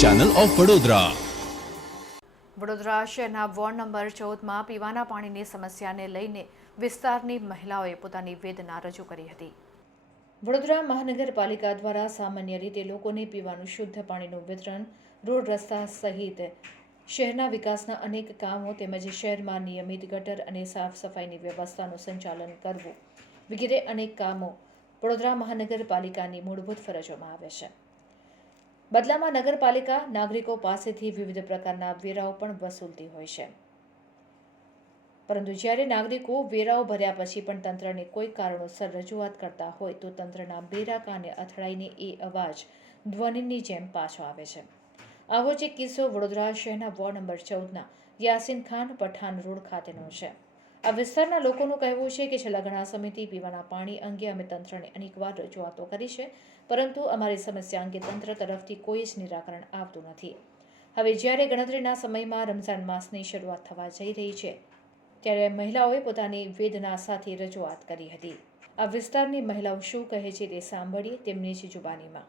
Channel of Vadodara Vadodara શહેરના ward number ચૌદમાં પીવાના પાણીની સમસ્યાને લઈને વિસ્તારની મહિલાઓએ પોતાની વેદના રજૂ કરી હતી. વડોદરા મહાનગરપાલિકા દ્વારા સામાન્ય રીતે લોકોને પીવાનું શુદ્ધ પાણીનું વિતરણ, રોડ રસ્તા સહિત શહેરના વિકાસના અનેક કામો તેમજ શહેરમાં નિયમિત ગટર અને સાફ સફાઈની વ્યવસ્થાનું સંચાલન કરવું વગેરે અનેક કામો વડોદરા મહાનગરપાલિકાની મૂળભૂત ફરજોમાં આવે છે. બદલામાં નગરપાલિકા નાગરિકો પાસેથી વિવિધ પ્રકારના વેરાઓ પણ વસૂલતી હોય છે. પરંતુ જ્યારે નાગરિકો વેરાઓ ભર્યા પછી પણ તંત્રને કોઈ કારણોસર રજૂઆત કરતા હોય તો તંત્રના બેરા કાને અથડાઈને એ અવાજ ધ્વનિની જેમ પાછો આવે છે. આવો જ એક કિસ્સો વડોદરા શહેરના વોર્ડ નંબર ચૌદના યાસીન ખાન પઠાણ રોડ ખાતેનો છે. આ વિસ્તારના લોકોનું કહેવું છે કે છેલ્લા ઘણા સમયથી પીવાના પાણી અંગે અમે તંત્રને અનેકવાર રજૂઆતો કરી છે, પરંતુ અમારી સમસ્યા અંગે તંત્ર તરફથી કોઈ જ નિરાકરણ આવતું નથી. હવે જ્યારે ગણતરીના સમયમાં રમઝાન માસની શરૂઆત થવા જઈ રહી છે, ત્યારે મહિલાઓએ પોતાની વેદના સાથે રજૂઆત કરી હતી. આ વિસ્તારની મહિલાઓ શું કહે છે તે સાંભળીએ તેમની જ જુબાનીમાં.